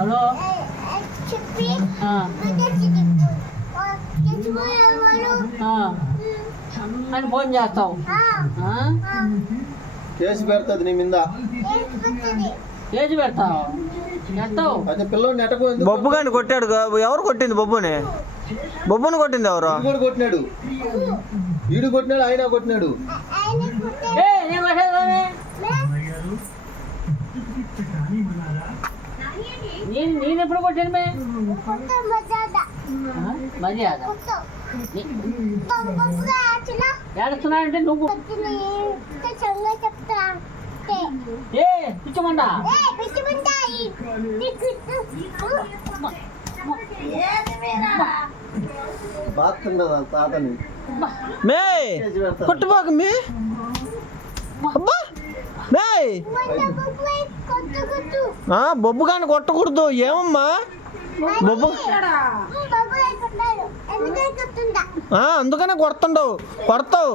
Hello అని phone చేస్తావు. Case పెడతాది నీ మీద. కేసు పెడతావు. అదే పిల్లోడిని ఎట్టకు బొబ్బు గాని కొట్టాడు. ఎవరు కొట్టింది బొబ్బుని? బొబ్బుని కొట్టింది ఎవరు? కూడా కొట్టినాడు. వీడు కొట్టినాడు, ఆయన కొట్టినాడు. నేను ఎప్పుడు కొట్టాను మర్యాద ఏడుస్తున్నాడంటే నువ్వు ఏ పిచ్చమంటా బాగుండదా తాతని మే కొట్టుబాకు మే. అబ్బా మే బొబ్బు కానీ కొట్టకూడదు. ఏమమ్మా బొబ్బు అందుకనే కొడుతుండవు, కొడతావు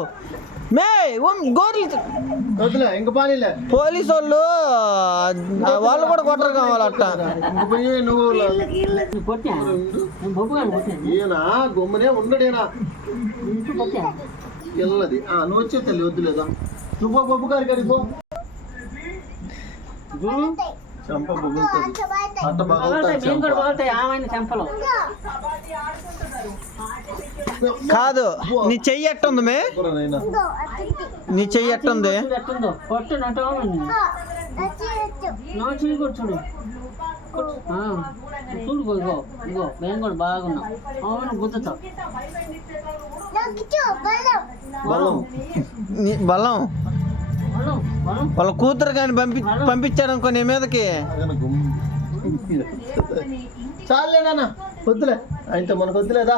మే. గోర్లు వద్దులే ఇంక పానీలే. పోలీసు వాళ్ళు కూడా కొట్టరు కావాలి అట్ట. నువ్వు ఈయన గొమ్మనే ఉండడేనా పిల్లది. నువ్వు వచ్చే తల్లి వద్దులేదా. నువ్వు బొబ్బు గారి గారికి పో. చెంప బొగ్గుతుంది అట్ట చెంపలు కాదు. నీ చెయ్యి ఎట్టుంది మే? నీ చెయ్యి ఎట్టుంది? చూడు ఇగో ఇగో మేము కూడా బాగున్నాం. అవును గుద్దుతాం. బలం వాళ్ళ కూతురు కానీ పంపించాడు అనుకో నీ మీదకి. చాలేనా వద్దులే ఆయనతో మనకు వద్దులేదా.